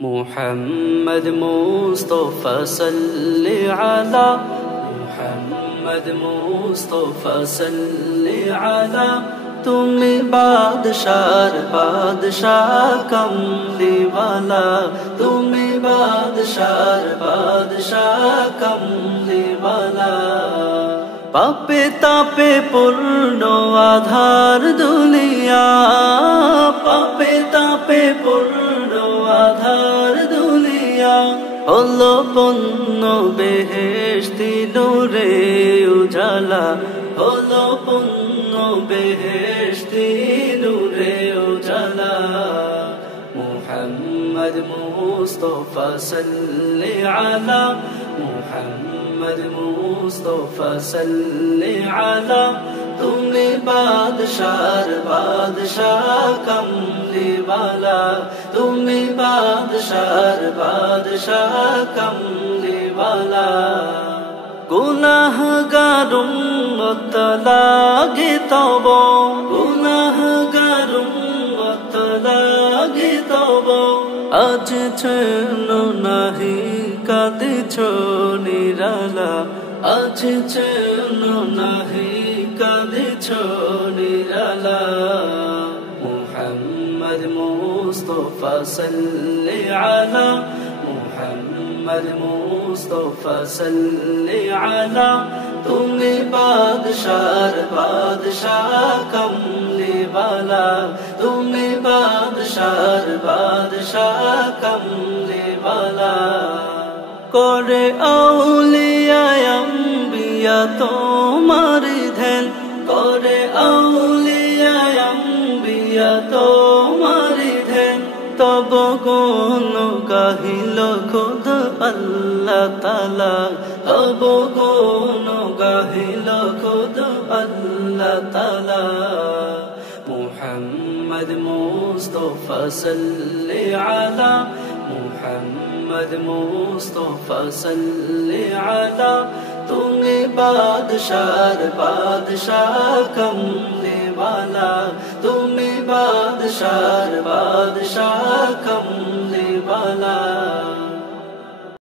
محمد مصطفى صل على محمد مصطفى صل على তুমি বাদশার বাদশাহ কমলিওয়ালা তুমি বাদশার বাদশাহ কমলিওয়ালা পাপে তাপে পূর্ণ আধার দুনিয়া পাপে তাপে পূর্ণ আধার দুনিয়া হলো পূর্ণ বেহেশতি নূরে উজালা হলো পূর্ণ বেহেশতি নূরে উজালা মুহাম্মদ মুস্তাফা সাল্লি আলা মুহাম্মদ মুস্তাফা সাল্লি আলা তুমি বাদশার বাদশাহ কমলিওয়ালা তুমি বাদশার বাদশাহ কমলিওয়ালা গুনাহগার উম্মত লাগে তব গুনাহগার উম্মত লাগে তব আজ ছেন নাহি কাঁদছ নিরালা আজ ছেন নাহি কাঁদছ নিরালা মুহাম্মদ মুস্তাফা সাল্লি আলা মুহাম্মদ মুস্তাফা সাল্লি আলা তুমি বাদশার বাদশাহ কমলিওয়ালা তুমি বাদশার বাদশাহ কমলিওয়ালা করে আউলিয়া আম্বিয়া তোমার ধ্যান করে আউলিয়া আম্বিয়া তোমার ধ্যান তব গুণ গাহিল খুদ আল্লাহ তাআলা তব গুণ গাহিল খুদ আল্লাহ তাআলা মুহাম্মদ মুস্তাফা সাল্লি আলা মুহাম্মদ মুস্তাফা সাল্লি আলা তুমি বাদশার বাদশাহ কমলিওয়ালা তুমি বাদশার বাদশাহ কমলিওয়ালা